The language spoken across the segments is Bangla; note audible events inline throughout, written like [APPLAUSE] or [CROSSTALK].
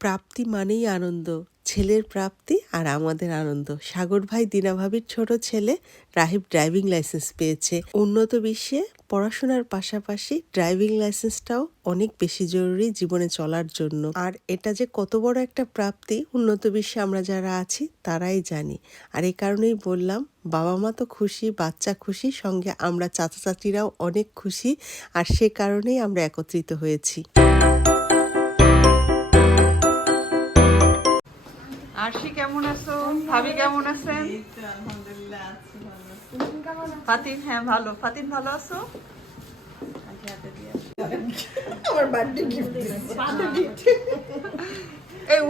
প্রাপ্তি মানেই আনন্দ, ছেলের প্রাপ্তি আর আমাদের আনন্দ। সাগর ভাই দিনা ভাবির ছোট ছেলে রাহিব ড্রাইভিং লাইসেন্স পেয়েছে। উন্নত বিশ্বে পড়াশোনার পাশাপাশি ড্রাইভিং লাইসেন্সটাও অনেক বেশি জরুরি জীবনে চলার জন্য। আর এটা যে কত বড় একটা প্রাপ্তি, উন্নত বিশ্বে আমরা যারা আছি তারাই জানি। আর এই কারণেই বললাম, বাবা মা তো খুশি, বাচ্চা খুশি, সঙ্গে আমরা চাচা চাচিরাও অনেক খুশি। আর সে কারণেই আমরা একত্রিত হয়েছি। আছো ভাবি কেমন আছেন? ফাতিন হ্যাঁ ভালো। ফাতিন ভালো আছো? [LAUGHS] এই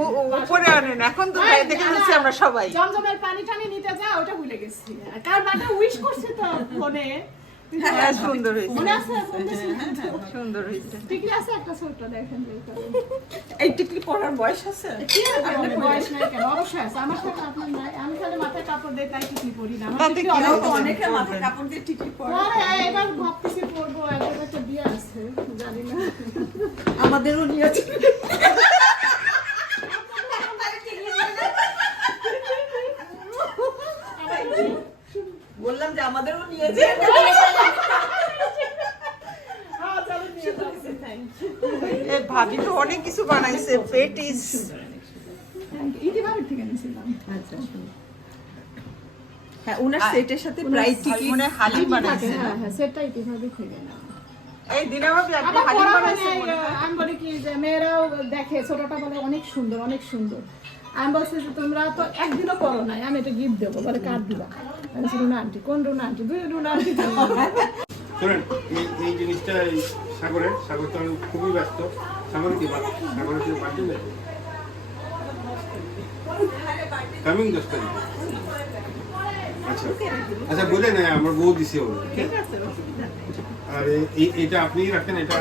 উপরে আনেন। এখন তো ভাই দেখে নিচ্ছি আমরা সবাই। জমজমের পানি টানি নিতে যা ওটা ভুলে গেছি। কার বাটা উইশ করছে তো ফোনে? হ্যাঁ সুন্দর হয়েছে। মনে আছে ফোন দিয়েছিল? সুন্দর টিকলি আছে একটা ছোট্ট দেখেন এই টিকলি পড়ার বয়স আছে? আমাদের বয়স নাই কেন? অবশ্যই আছে। আমার সাথে আপনার নাই। আমি খালি মাথায় কাপড় দেই তাই টিকলি পরি না। অনেক মাথায় কাপড় দিয়ে টিকলি পরে। এবার ভাবতেছি পরবো এবার একটা বিয়ে আছে। জানি না। আমাদেরও নিয়েছে বললাম যে আমাদেরও নিয়েছে হ্যাঁ নিয়ে যাও। এ ভাবি তো অনেক কিছু বানাইছে পেটিস। থেকে নিয়েছিলাম হ্যাঁ ওনার সেটের সাথে প্রায় টিকিট মনে হালি বানাইছে। হ্যাঁ হ্যাঁ সেটা ইতিবারের থেকে না। এই দিনা আপনি হালি বানাইছেন নাই, হয়। আমি বলি কি যে মেয়েরাও দেখে ছোটটা বলে অনেক সুন্দর অনেক সুন্দর। আমি বলছি যে তোমরা তো একদিনও করো নাই আমি এটা গিফট দেবো বলে কার দিবা? আমি বলছি, রুনা আন্টি কোন রুনা আন্টি দুই রুনা আন্টি দেবো। শোনেন এই এই জিনিসটা এই সাগরের সাগর তো আমি খুবই ব্যস্ত। সাগরে কি সাগরের কি বাদ নেই কামিং দশ তারিখে আচ্ছা। আচ্ছা। বলে না আমার বউ দিছে ওর আর এই এটা আপনি রাখেন এটা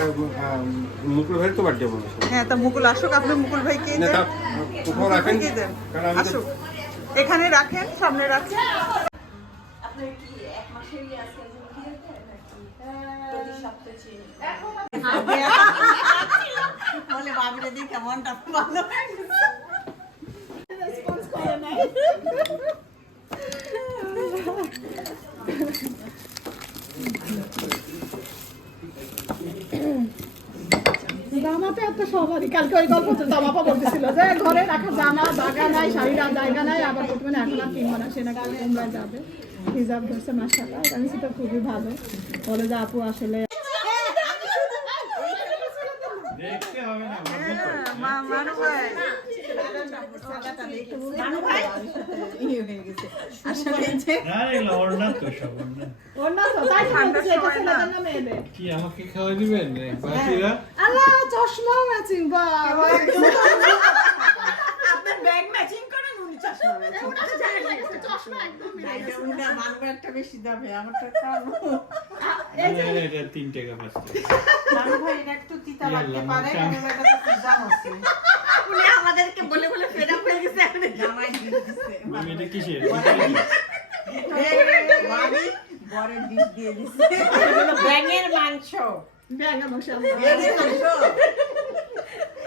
মুকুল ভাইয়ের তো বার্থডে মনে হ্যাঁ তা মুকুল আসুক আপনি মুকুল ভাইকে না দেন? তা কোথাও রাখেন। আসুক। এখানে রাখেন সামনে রাখেন। বলে বাবিরে দিয়ে কেমনটা ভালো। জামাতে একটা সবারই। কালকে ওই গল্প জামাপা বলতেছিল যে ঘরে রাখা জামা জায়গা নাই শাড়ির জায়গা নাই আবার বর্তমানে এখন আর কিনবো না সে নাকি তোমরা যাবে। হিসাব ধরছে মাসাটা আমি সেটা খুবই ভালো। বলে যে আপু আসলে মা মানু ভাই না কি আমাকে খাওয়া দিবেন? আল্লাহ চশমাও ম্যাচিং বা আপনার ব্যাগ ম্যাচিং করেন উনি চশমা ম্যাচিং চশমা একদম উনি মানুষ একটা বেশি দামে আমারটা এটা তিন টাকা পাঁচ টাকা। ভাই এটা একটু তিতা লাগতে পারে কারণ এটা তো দাম আছে। উনি আমাদেরকে বলে বলে ফেড আপ হয়ে গেছে এখন জামাই দিতেছে আমি এটা কিসের? বরের ডিশ দিয়ে দিছে। ব্যাঙের মাংস। ব্যাগ আমার ব্যাঙের মাংস।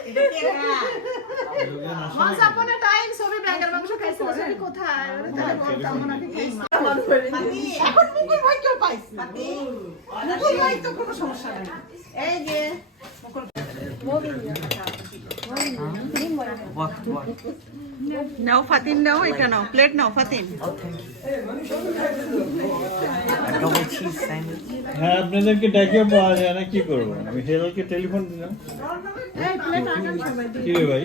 এটা কে না মাংস খাইছিল, কোথায়? ওরে তাহলে বলতাম ওনাকে খাইছে। এখন মুকুল ভাই কেউ পাইছে? মুকুল ভাই তো কোনো সমস্যা নেই। এই যে নাও ফাতিন নাও এটা নাও প্লেট নাও ফাতিন হ্যাঁ আপনাদেরকে ডাকিয়ে পাওয়া যায় না কি করব? আমি হেলালকে টেলিফোন দিলাম। এই প্লেট আগাম সবাই। দিয়ে। কি রে ভাই।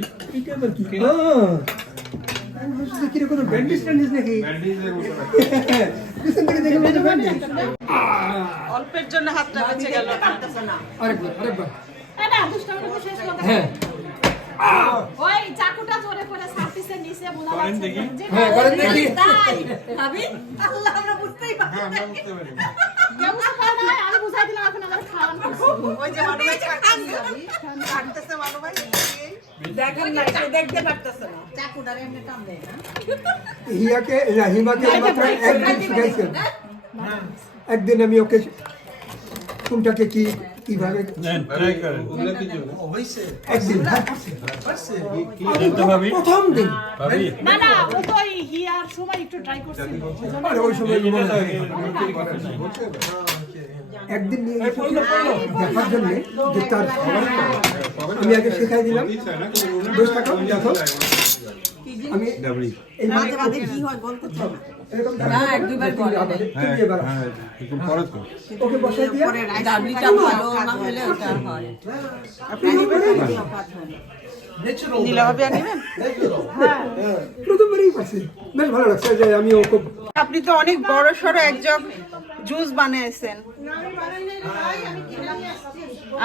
অল্পের জন্য হাতটা বেঁচে গেল। এই ওই চাকুটা জোরে করে সার্ভিসের নিচে বোনা করেন লাগছে। দেখি। তাই ভাবি আল্লাহ আমরা বুঝতেই পারি হ্যাঁ বুঝতে পারি কেউ বুঝতে পারে নাই, আমি বুঝাই দিলাম এখন আমার খাওয়ান ওই যে কাটতেছে দেখেন না দেখতে পারতেছে না। চাকুটার এমনি টান দেয় না? হিয়াকে রাহিমাকে মাত্র একদিন শিখাইছেন একদিন আমি ওকে কোনটাকে কি কীভাবে একদিন হ্যাঁ, জানতো ভাবি? প্রথম দিন। না না ও তো হিয়ার সময় একটু ট্রাই করছিল ওই জন্য আর ওই সময় এই যেটা হয়, একদিন নিয়ে দেখার জন্য যে তার আমি আগে শেখাই দিলাম। টাকা দেখো। আমি এই মাঝে মাঝে কি হয় বলতে চাই না। এরকম না, এক দুইবার করে তুমি এবার হ্যাঁ একটু পরে তো। ওকে বসাই দিয়ে। পরে ডাবলিটা ভালো না হলে ওটা হয়। আপনি তো অনেক বড় সড়ো একজন জুস বানিয়েছেন।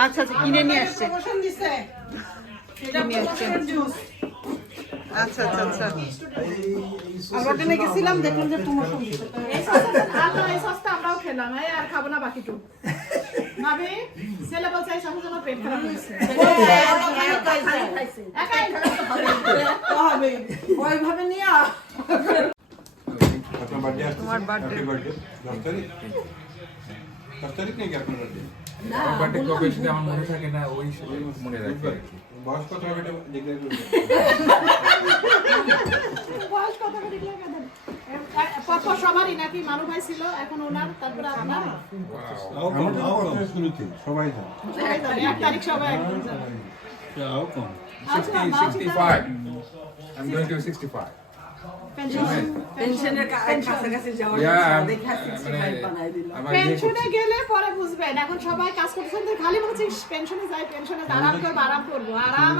আচ্ছা আচ্ছা কিনে নিয়ে আসছেন। কিনে আসছেন। আচ্ছা আচ্ছা আচ্ছা। আমরা ওখানে গেছিলাম দেখলাম যে প্রমোশন দিচ্ছে এই সস্তা আর এই সস্তা আমরাও খেলাম। এই আর খাব না বাকিটুকু। ভাবি ছেলে বলছে এই সস্তা আমার পেট খারাপ হয়েছে। একাই ওইভাবে নিয়ে। আপনার বার্থডে তোমার বার্থডে বার্থডে দশ তারিখ দশ তারিখ আপনার বার্থডে বার্থডে কবে সেটা আমার মনে থাকে না ওই মনে রাখি কি। বয়স কত হবে ডিক্লেয়ার করবেন বয়স কত করে দেখলে কেন? পরপর সবারই নাকি মানু ভাই ছিল এখন ওনার তারপরে আপনার? আমার শুরুতে সবাই জানে। এক তারিখ সবাই। একদম জানে। চাও কম আচ্ছা, 60, 65 I'm going to 65 পেনশনে গেলে পরে বুঝবেন এখন সবাই কাজ করতেছেন খালি মনে ইস, পেনশনে যাই পেনশনে আরাম করব। আরাম করব আরাম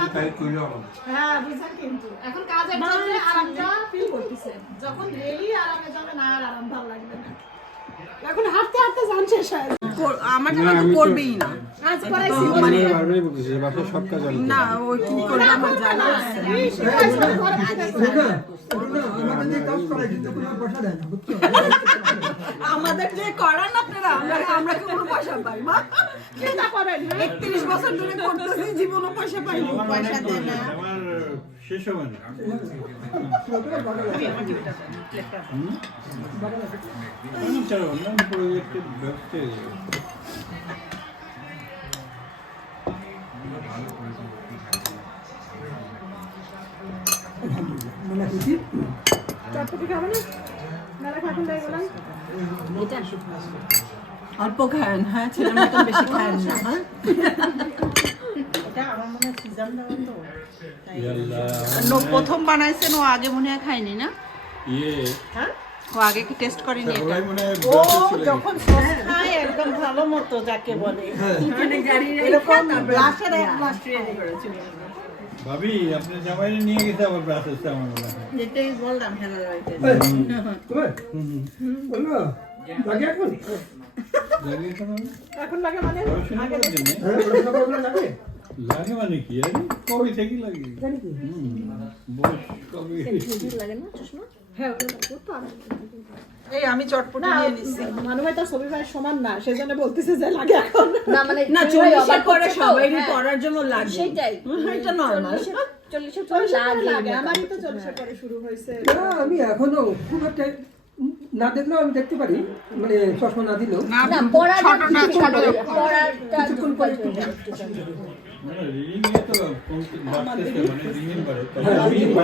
হ্যাঁ বুঝছেন কিন্তু। এখন কাজের জন্য আরামটা ফিল করতেছেন যখন ডেইলি আরামে যাবে না আর আরাম ভালো লাগবে না। এখন হাঁটতে হাঁটতে যান শেষ হয় আমার তো করবেই না। আজ করাইছি মানে বারবারই বলতেছি বাসায় সব কাজ আমি না ওই কি করবে আমার জানা? আছে বসে। না, না, আমাদের কাজ করাই কিন্তু কোনো পয়সা দেয় না বুঝছ? আমাদের যে করান আপনারা আমরা আমরা কি কোনো পয়সা পাই মা? চিন্তা করেন হ্যাঁ? একত্রিশ বছর ধরে করতেছি জীবনও পয়সা পাই পয়সা দেয় না শেষ হবে না। হুম? প্রজেক্টের ব্যবসায় মানে কি চটপটি খাবে না? মেলা খাবেন তাই বলেন অল্প খায়েন হ্যাঁ ছেলের মতন বেশি খায়েন না। হ্যাঁ প্রথম বানাইছেন ও আগে মনে হয় খায়নি না? ইয়ে। ও আগে কি টেস্ট করেনি এটা? মনে হয় ও ব্যবসায় যখন সস খায় একদম ভালো মতো যাকে বলে। এরকম গ্লাসের এক গ্লাস রেডি করেছিল। ভাবি আপনার জামাইরে নিয়ে গেছে আবার ব্রাসেস আমার এটাই বললাম হেলা রাইতে তোমার বলব লাগে এখন? লাগে মানে? এখন লাগে মানে? লাগে। লাগে মানে কি? আরে কবে থেকে লাগে। বয়স কবে। এই আমি চটপটি নিয়ে নিচ্ছি মানু তার ছবি ভাই সমান না সেজন্য বলতেছে যে লাগে এখন। না মানে না চল্লিশের পরে সবাইরই পড়ার জন্য লাগে। সেটাই। এটা নর্মাল চল্লিশের পরে লাগে লাগে আমারই তো চল্লিশের পরে শুরু হয়েছে। না আমি এখনও খুব একটা না দেখলেও আমি দেখতে পারি মানে চশমা না দিলেও। না পড়াটা কিছুক্ষণ পরে একটু মানে রিডিং